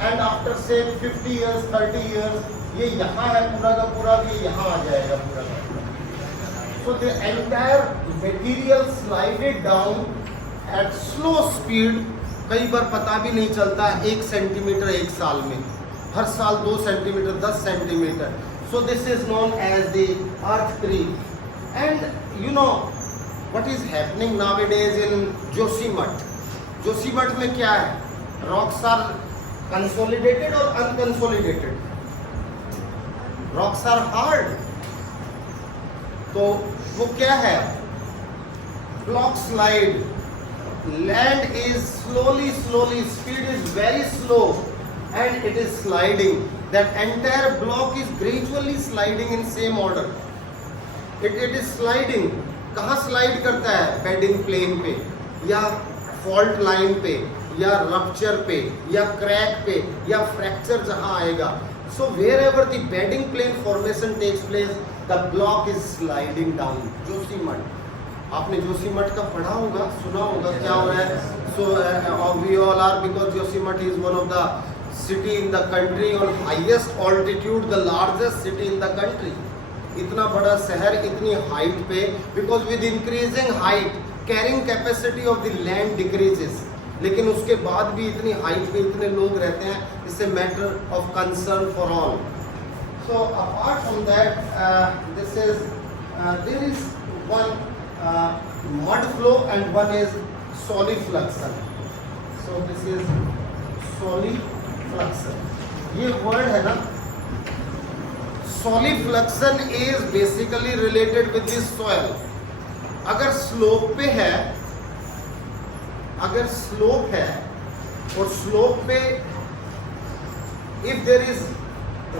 And after से 50 years 30 years ये यहाँ है पूरा का पूरा, भी यहाँ आ जाएगा पूरा का पूरा. So the entire material slided down at slow speed. कई बार पता भी नहीं चलता 1 सेंटीमीटर एक साल में, हर साल 2 centimetre 10 centimetre. So this is known as the earthquake. And you know what is happening nowadays in Joshimath. Joshimath में क्या है? Rocks are consolidated or unconsolidated? Rocks are hard. तो वो क्या है? Block slide. Land is slowly, speed is very slow and it is sliding. That entire block is gradually sliding in same order. It is sliding. कहाँ slide करता है? Bedding plane पे या fault line पे या rupture पे या crack पे या fracture जहाँ आएगा. So wherever the bedding plane formation takes place, the block is sliding down. Joshimath, आपने जोशीमठ का पढ़ा होगा, सुना होगा क्या हो रहा है. So we all are, because Joshimath is one of the city in the country on highest altitude, the largest city in the country. इतना बड़ा शहर इतनी हाइट पे, because with increasing height carrying capacity of the land decreases. लेकिन उसके बाद भी इतनी हाइट पे इतने लोग रहते हैं, इससे matter of concern for all. So apart from that, there is one mud flow and one is solifluction. So this is solifluction. ये word है ना, solifluction is basically related with the soil. अगर स्लोप पे है, अगर slope है और slope पे if there is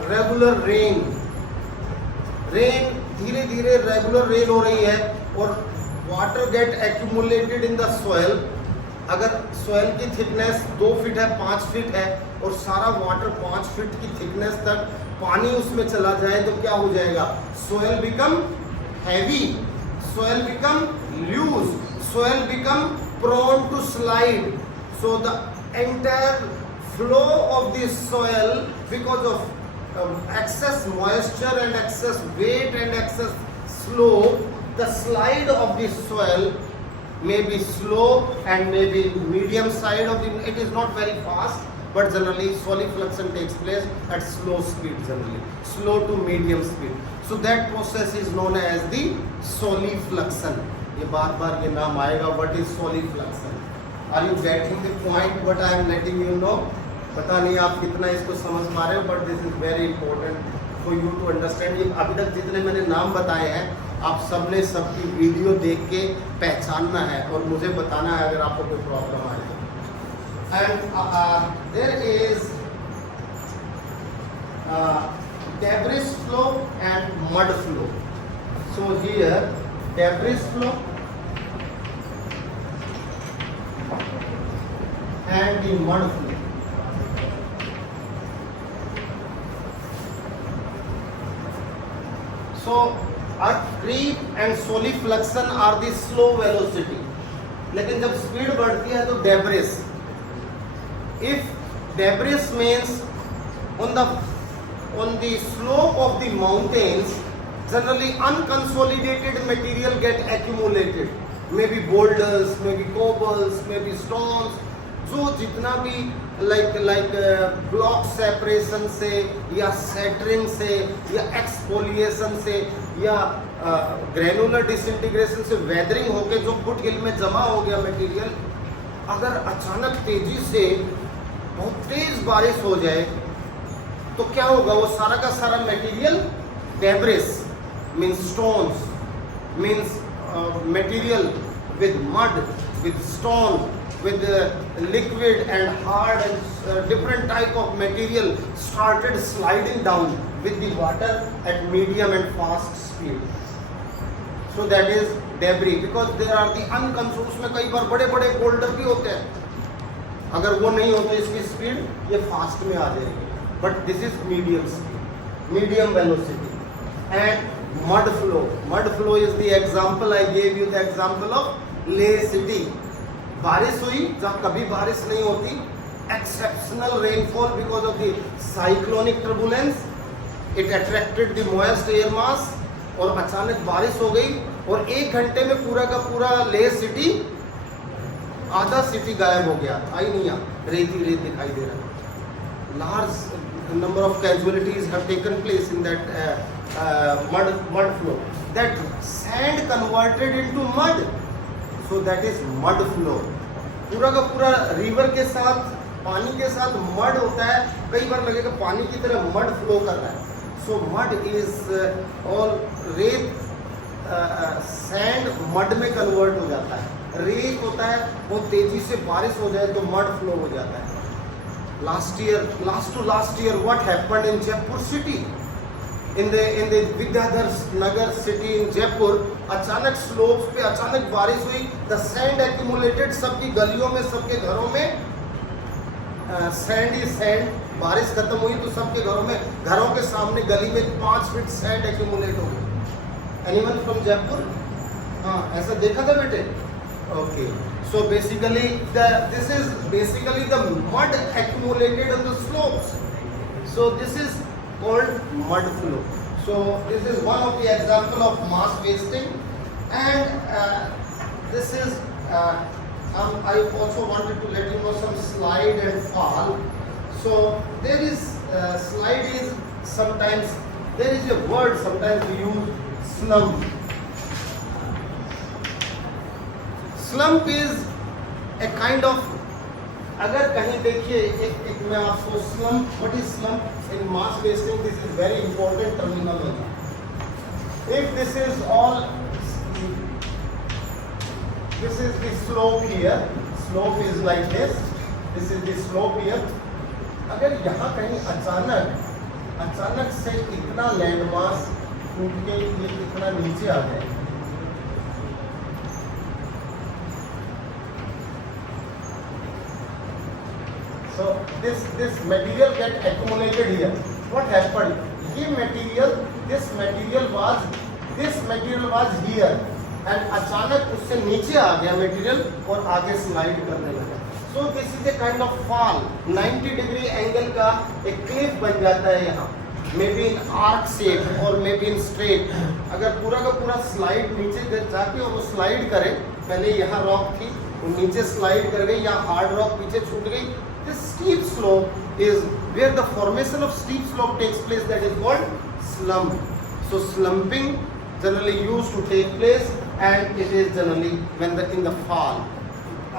regular rain, धीरे धीरे रेगुलर रेन हो रही है और water get accumulated in the soil. अगर सॉइल की थिकनेस 2 फीट है 5 फीट है और सारा वाटर 5 फीट की थिकनेस तक पानी उसमें चला जाए तो क्या हो जाएगा? Soil become heavy, soil become loose, soil become prone to slide. So the entire flow of the soil, because of excess moisture and excess weight and excess slope, the slide of the soil may be slow and may be medium side of the, it is not very fast, but generally solifluction takes place at slow speed, generally slow to medium speed. So that process is known as the solifluction. ये बार बार ये नाम आएगा. What is solifluction? Are you getting the point what I am letting you know? पता नहीं आप कितना इसको समझ पा रहे हो, but this is very important for you to understand. ये अभी तक जितने मैंने नाम बताए हैं, आप सबने सबकी वीडियो देख के पहचानना है और मुझे बताना है अगर आपको कोई प्रॉब्लम आए तो. And there is debris flow and mud flow. So here debris flow and the mud flow. So earth creep and solifluction are the slow velocity. लेकिन जब स्पीड बढ़ती है तो debris. If debris means on the slope of the mountains, generally unconsolidated material get accumulated. Maybe boulders, maybe cobbles, maybe stones. जो जितना भी like block separation से या सेटरिंग से या एक्सफोलिएशन से या ग्रेनुलर डिसइंटीग्रेशन से वेदरिंग होके जो फुट हिल में जमा हो गया मटेरियल, अगर अचानक तेजी से बहुत तेज बारिश हो जाए तो क्या होगा? वो सारा का सारा material debris means stones means material with mud with stone with liquid and hard and different type of material started sliding down with the water at medium and fast speed. So that is debris, because there are the unconsolidated. उसमें कई बार बड़े बड़े boulder भी होते हैं, अगर वो नहीं हो तो इसकी स्पीड ये फास्ट में आ जाएगी. But this is medium speed, medium velocity. And mud flow, mud flow is the example I gave you, the example of ले सिटी. बारिश हुई जब कभी बारिश नहीं होती exceptional rainfall because of the cyclonic turbulence. It attracted the moist air mass और अचानक बारिश हो गई और 1 घंटे में पूरा का पूरा लेह सिटी, आधा सिटी गायब हो गया, आई नहीं यहाँ, रेत ही रेत दिखाई दे रहा है. Large number of casualties have taken place in that mud flow. That sand converted into mud, so that is mud flow. पूरा का पूरा रिवर के साथ, पानी के साथ मड होता है, कई बार लगेगा पानी की तरह मड फ्लो कर रहा है. सो मड इज ऑल रेत, सैंड मड में कन्वर्ट हो जाता है. रेत होता है, बहुत तेजी से बारिश हो जाए तो मड फ्लो हो जाता है. Last year what happened in Jaipur city, in the Vidyadhar Nagar city in Jaipur, अचानक स्लोप्स पे अचानक बारिश हुई. द सैंड एक्यूमुलेटेड, सबकी गलियों में, सबके घरों में सैंड ही सैंड. बारिश खत्म हुई तो सबके घरों में, घरों के सामने गली में 5 फीट सैंड एक्यूमुलेट हो गई. Anyone from Jaipur? हाँ, ऐसा देखा था बेटे? Okay. So basically this is basically the mud accumulated on the slopes. So this is called mud flow. So this is one of the example of mass wasting, and this is I also wanted to let you know some slide and fall. So there is slide is sometimes, there is a word sometimes we use, slump. Slump is a kind of, अगर कहीं देखिए एक मैं आपको slump, what is slump in mass wasting, this is very important terminology. If this is all, this is the slope here, slope is like this is the slope here. अगर यहाँ कहीं अचानक से इतना लैंड मास टूट के ये इतना नीचे आ जाए, so this material get accumulated here. What happened? This material was here, and अचानक उससे नीचे आ गया material और आगे स्लाइड करने लगा. So this is a kind of fall. 90 degree angle का एक क्लिफ बन जाता है यहाँ, maybe in arc shape or maybe in straight. अगर पूरा का पूरा स्लाइड नीचे जाके और वो स्लाइड करे, पहले यहाँ रॉक थी, वो नीचे स्लाइड कर गई, यहाँ हार्ड रॉक पीछे छूट गई. This steep slope is where the formation of steep slope takes place, that is called slump. So slumping generally used to take place, and it is generally when in the fall,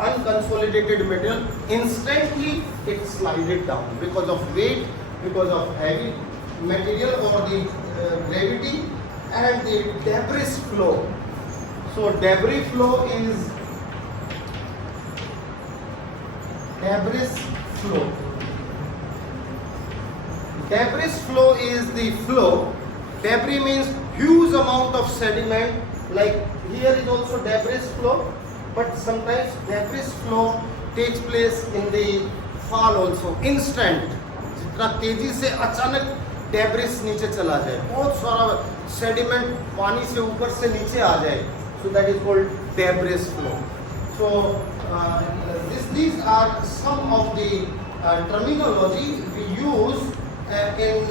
unconsolidated material instantly it slided down because of weight, because of heavy material or the gravity, and the debris flow. So debris flow is debris flow. Debris flow is the flow. Debris means huge amount of sediment. Like here is also debris flow, but sometimes debris flow takes place in the fall also. Instant, जितना तेजी से अचानक debris नीचे चला जाए, बहुत सारा sediment पानी से ऊपर से नीचे आ जाए, so that is called debris flow. So these are some of the terminology we use in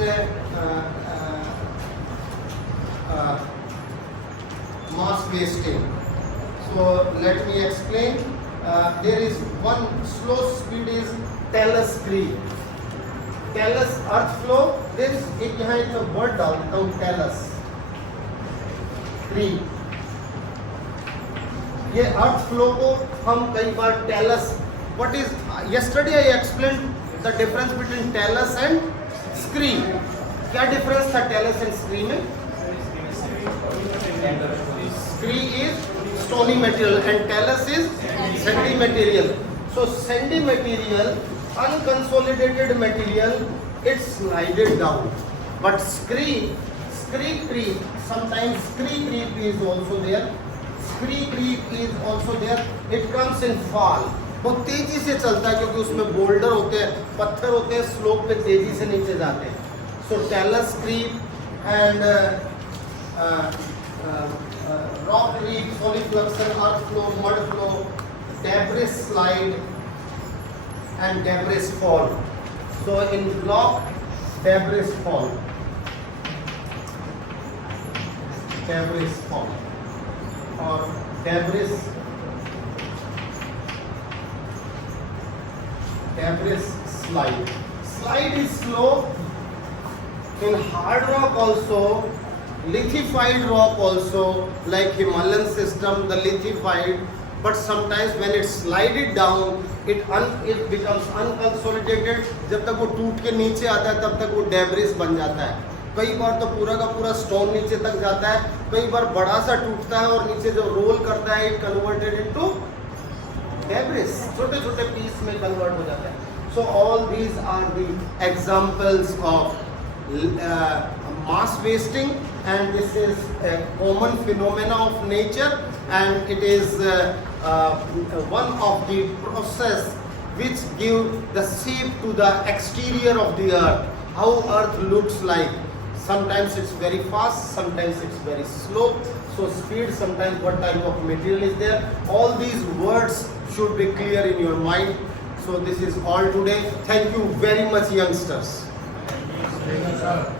mass wasting. So let me explain. There is one slow speed is Talus creep. Talus earth flow. There is एक यहाँ एक word डाल देता हूँ, Talus creep. ये अर्थ flow को हम कई बार talus, what is, yesterday I explain the difference between talus and scree. क्या डिफरेंस था टेलस एंड स्क्री में? Scree is stony material and talus is sandy material. So sandy material, unconsolidated material, it slided down, but scree creep, sometimes scree creep is also there. Scree creep is also there. It comes in fall. बहुत तेजी से चलता है क्योंकि उसमें boulder होते हैं, पत्थर होते हैं, स्लोप पे तेजी से नीचे जाते हैं. So talus creep and rock creep, solifluction, earth flow, mud flow, debris slide. and debris fall. So in block, debris fall. Debris fall or debris slide. Slide is slow. In hard rock also, lithified rock also, like Himalayan system, the lithified, but sometimes when it slided down, it becomes unconsolidated. जब तक वो टूट के नीचे आता है तब तक वो डेब्रिस बन जाता है. कई बार तो पूरा का पूरा स्टोन नीचे तक जाता है, कई बार बड़ा सा टूटता है और नीचे जो रोल करता है इट कन्वर्टेड इनटू डेब्रिस, छोटे छोटे पीस में कन्वर्ट हो जाता है. So all these are the examples of mass wasting, and this is a common phenomena of nature, and it is one of the process which give the shape to the exterior of the earth, how earth looks like. Sometimes it's very fast, sometimes it's very slow. So speed, sometimes what type of material is there. All these words should be clear in your mind. So this is all today. Thank you very much, youngsters. Thank you, sir.